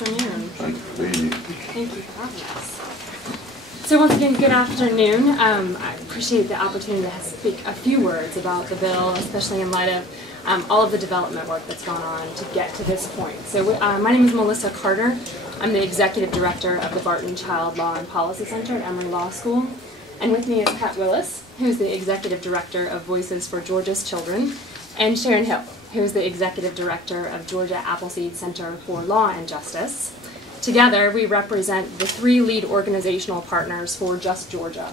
afternoon. Thank you for being here. Thank you for having us. So once again, good afternoon. I appreciate the opportunity to speak a few words about the bill, especially in light of all of the development work that's gone on to get to this point. So my name is Melissa Carter. I'm the Executive Director of the Barton Child Law and Policy Center at Emory Law School. And with me is Pat Willis, who's the Executive Director of Voices for Georgia's Children, and Sharon Hill, who's the Executive Director of Georgia Appleseed Center for Law and Justice. Together, we represent the three lead organizational partners for Just Georgia.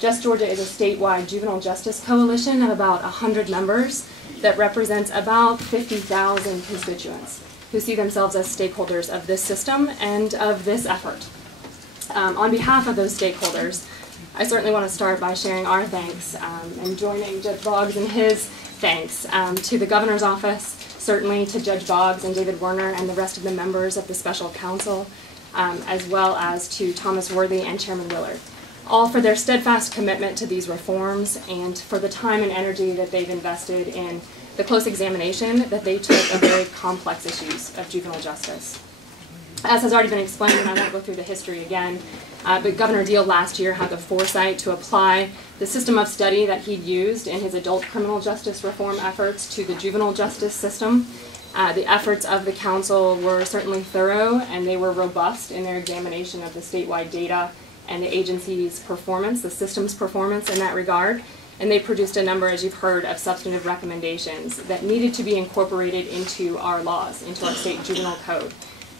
Just Georgia is a statewide juvenile justice coalition of about 100 members that represents about 50,000 constituents who see themselves as stakeholders of this system and of this effort. On behalf of those stakeholders, I certainly want to start by sharing our thanks and joining Judge Boggs in his thanks to the Governor's Office, certainly to Judge Boggs and David Werner and the rest of the members of the Special Counsel, as well as to Thomas Worthy and Chairman Willard, all for their steadfast commitment to these reforms and for the time and energy that they've invested in the close examination that they took of very complex issues of juvenile justice. As has already been explained, and I won't go through the history again, but Governor Deal last year had the foresight to apply the system of study that he'd used in his adult criminal justice reform efforts to the juvenile justice system. The efforts of the council were certainly thorough, and they were robust in their examination of the statewide data and the agency's performance, the system's performance in that regard. And they produced a number, as you've heard, of substantive recommendations that needed to be incorporated into our laws, into our state juvenile code,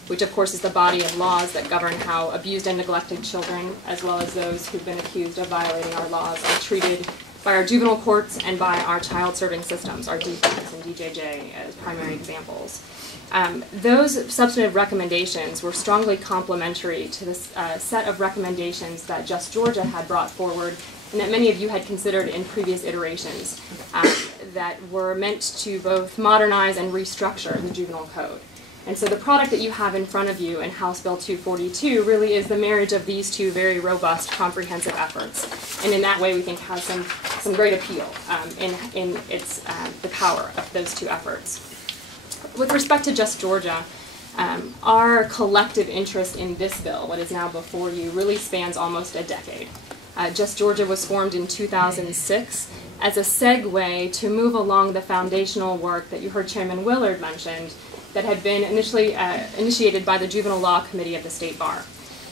which of course is the body of laws that govern how abused and neglected children, as well as those who've been accused of violating our laws, are treated by our juvenile courts and by our child serving systems, our DFACS and DJJ as primary examples. Those substantive recommendations were strongly complementary to this set of recommendations that Just Georgia had brought forward and that many of you had considered in previous iterations that were meant to both modernize and restructure the juvenile code. And so the product that you have in front of you in House Bill 242 really is the marriage of these two very robust, comprehensive efforts. And in that way, we think has some great appeal in its the power of those two efforts. With respect to Just Georgia, our collective interest in this bill, what is now before you, really spans almost a decade. Just Georgia was formed in 2006 as a segue to move along the foundational work that you heard Chairman Willard mentioned that had been initially initiated by the Juvenile Law Committee of the State Bar.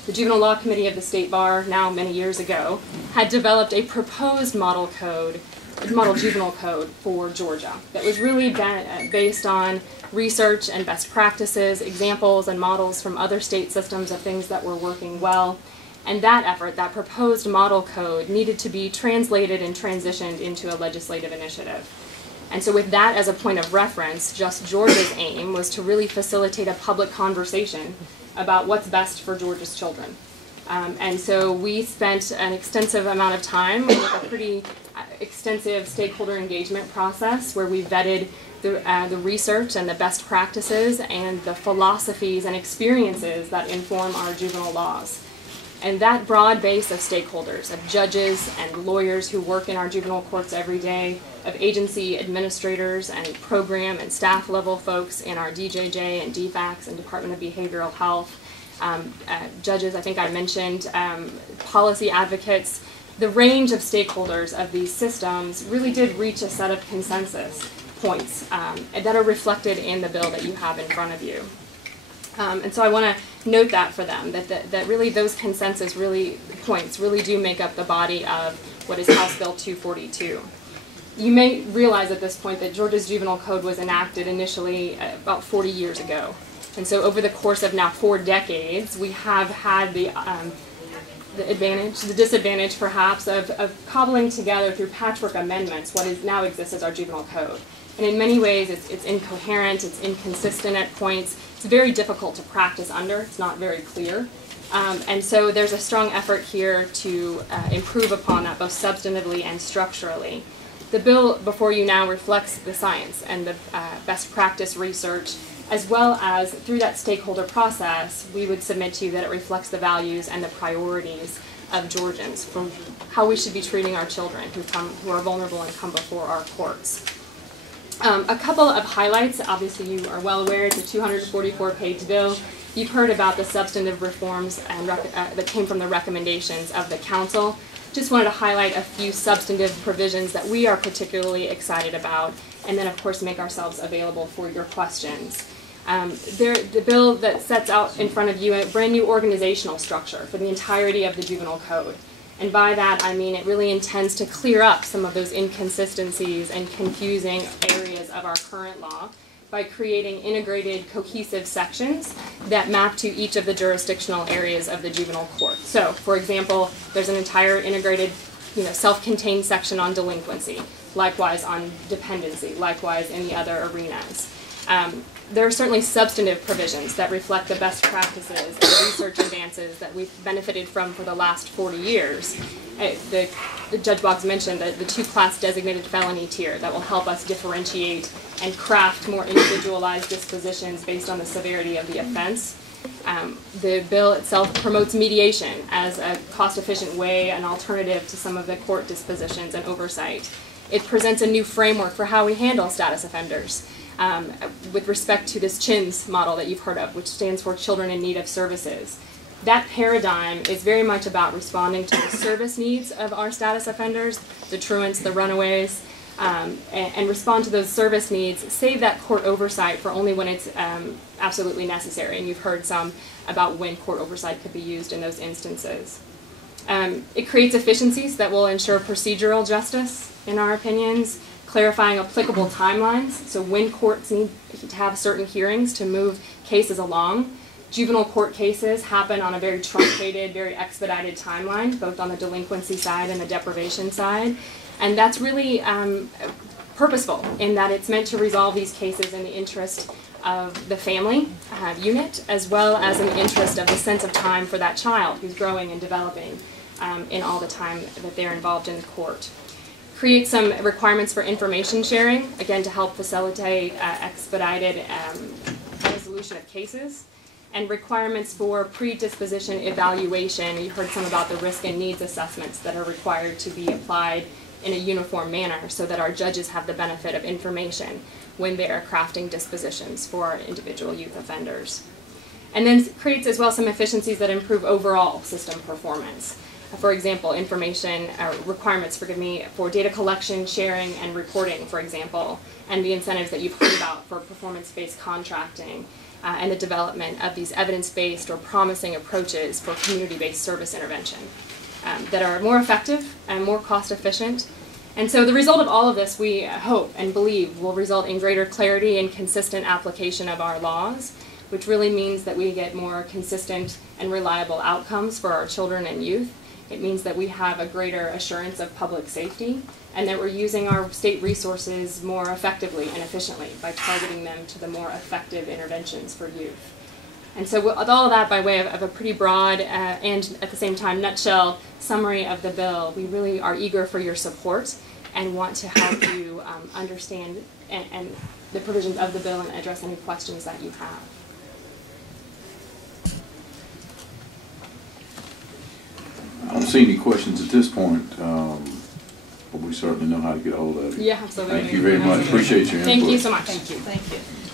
The Juvenile Law Committee of the State Bar, now many years ago, had developed a proposed model juvenile code for Georgia that was really based on research and best practices, examples and models from other state systems of things that were working well. And that effort, that proposed model code, needed to be translated and transitioned into a legislative initiative. And so with that as a point of reference, Just Georgia's aim was to really facilitate a public conversation about what's best for Georgia's children. And so we spent an extensive amount of time with a pretty extensive stakeholder engagement process where we vetted the research and the best practices and the philosophies and experiences that inform our juvenile laws. And that broad base of stakeholders, of judges and lawyers who work in our juvenile courts every day, of agency administrators and program and staff level folks in our DJJ and DFACS and Department of Behavioral Health, judges, I think I mentioned, policy advocates, the range of stakeholders of these systems really did reach a set of consensus points that are reflected in the bill that you have in front of you. And so I want to note that for them, that really those consensus points really do make up the body of what is House Bill 242. You may realize at this point that Georgia's Juvenile Code was enacted initially about 40 years ago. And so over the course of now 4 decades, we have had the disadvantage perhaps of cobbling together through patchwork amendments what now exists as our Juvenile Code. And in many ways, it's incoherent, it's inconsistent at points, it's very difficult to practice under, it's not very clear. And so there's a strong effort here to improve upon that both substantively and structurally. The bill before you now reflects the science and the best practice research, as well as through that stakeholder process, we would submit to you that it reflects the values and the priorities of Georgians for how we should be treating our children who are vulnerable and come before our courts. A couple of highlights. Obviously, you are well aware it's a 244-page bill. You've heard about the substantive reforms and that came from the recommendations of the council. Just wanted to highlight a few substantive provisions that we are particularly excited about, and then of course make ourselves available for your questions. The bill that sets out in front of you a brand new organizational structure for the entirety of the juvenile code. And by that I mean it really intends to clear up some of those inconsistencies and confusing areas of our current law by creating integrated, cohesive sections that map to each of the jurisdictional areas of the juvenile court. So, for example, there's an entire integrated, self-contained section on delinquency, likewise on dependency, likewise in the other arenas. There are certainly substantive provisions that reflect the best practices and research advances that we've benefited from for the last 40 years. The Judge Boggs mentioned the two-class designated felony tier that will help us differentiate and craft more individualized dispositions based on the severity of the offense. The bill itself promotes mediation as a cost-efficient way, an alternative to some of the court dispositions and oversight. It presents a new framework for how we handle status offenders. With respect to this CHINS model that you've heard of, which stands for Children in Need of Services. That paradigm is very much about responding to the service needs of our status offenders, the truants, the runaways, and respond to those service needs, save that court oversight for only when it's absolutely necessary. And you've heard some about when court oversight could be used in those instances. It creates efficiencies that will ensure procedural justice, in our opinions, clarifying applicable timelines, so when courts need to have certain hearings to move cases along. Juvenile court cases happen on a very truncated, very expedited timeline, both on the delinquency side and the deprivation side. And that's really purposeful in that it's meant to resolve these cases in the interest of the family unit, as well as in the interest of the sense of time for that child who's growing and developing in all the time that they're involved in the court. Create some requirements for information sharing, again to help facilitate expedited resolution of cases, and requirements for predisposition evaluation. You heard some about the risk and needs assessments that are required to be applied in a uniform manner so that our judges have the benefit of information when they are crafting dispositions for our individual youth offenders. And then creates as well some efficiencies that improve overall system performance. For example, information requirements, for data collection, sharing, and reporting, for example, and the incentives that you've heard about for performance-based contracting, and the development of these evidence-based or promising approaches for community-based service intervention that are more effective and more cost-efficient. And so the result of all of this, we hope and believe, will result in greater clarity and consistent application of our laws, which really means that we get more consistent and reliable outcomes for our children and youth. It means that we have a greater assurance of public safety and that we're using our state resources more effectively and efficiently by targeting them to the more effective interventions for youth. And so with all of that by way of a pretty broad and at the same time nutshell summary of the bill, we really are eager for your support and want to help you understand and the provisions of the bill and address any questions that you have. I don't see any questions at this point, but we certainly know how to get a hold of you. Yeah, absolutely. Thank you very much. Appreciate your input. Thank you so much. Thank you. Thank you.